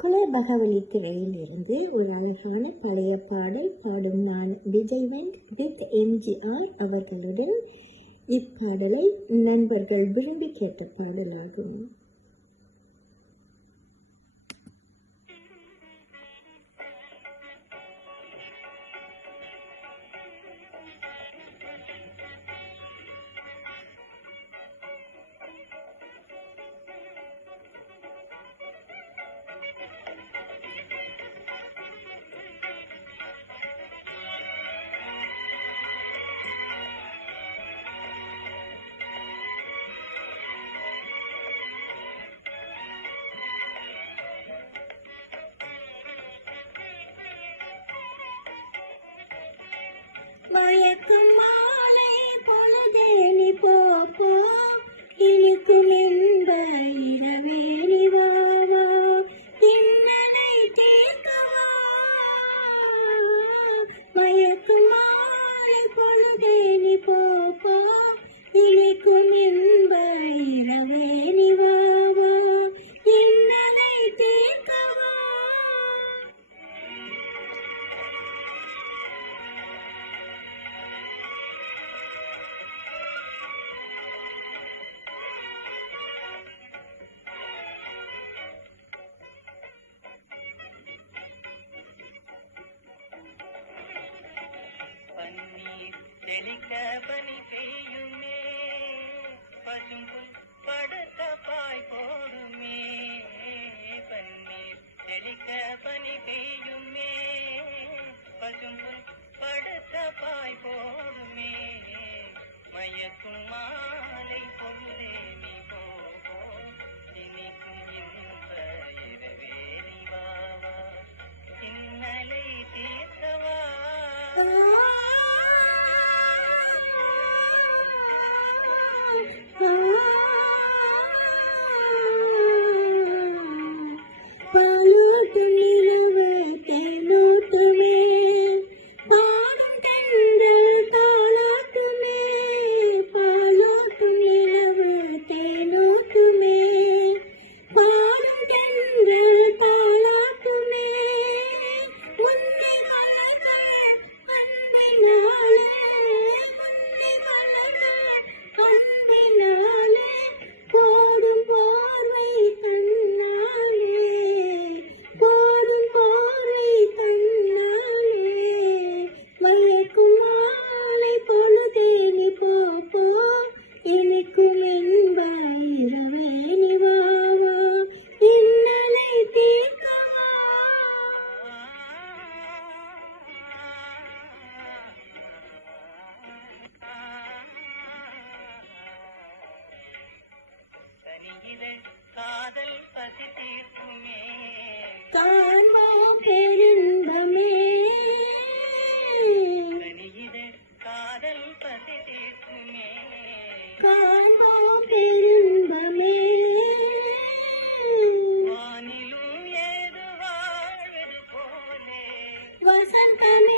குலபகவலி திரையிலிருந்து ஒரு அழகான பழைய பாடல் பாடும் நான் விஜயவந்த் வித் எம்ஜிஆர் அவர்களுடன். இப்பாடலை நண்பர்கள் விரும்பி கேட்ட பாடலாகும். மயக்கும் மாலை பொழுதேனி போப்போ இனிக்கும் என்ப இரவேணி வாவா இன்னலை தீர்க்கவா. மயக்கும் மாலை பொழுதேனி போப்போ இனிக்கும் என்ப இரவேணி வாவா இன்னலை தீர்க்கவா. தெளிக்க பனி பெய்யுமே பசும்புல் படுத்த பாய் போடுமே. பன்னீர் தெளிக்க பனி பெய்யுமே பசும்புல் படுத்த பாய் போடுமே. மயக்கும் மாலை பொழுதே நீ போகோ இனிக்கும் இன்ப இரவேறி வாவா இன்னலை தீர்க்கவா. பாலோட்டும் நிலவு தேனோட்டுமே பாடும் தென்றல் தாளாட்டுமே. பாலோட்டும் நிலவு தேனோட்டுமே பாடும் தென்றல் தாளாட்டுமே. முந்தி கலகல அன்பினாலே முந்தி கலகல அன்பினாலே போடும் போர்வை தன்னாலே போடும் போர்வை தன்னாலே. மயக்கும் மாலை பொழுதேனி போப்போ இனிக்கும் என்ப இரவேணி வாவா இன்னலை தீர்க்கவா. தனியிதழ் காதல் பசி தீர்க்குமே காண்போம் பெருந்தமே. தனியிதழ் காதல் பசி தீர்க்குமே. காண்போம் பெருந்தமே. வானிலும் ஏது வாழ்வது போலே வசந்தமே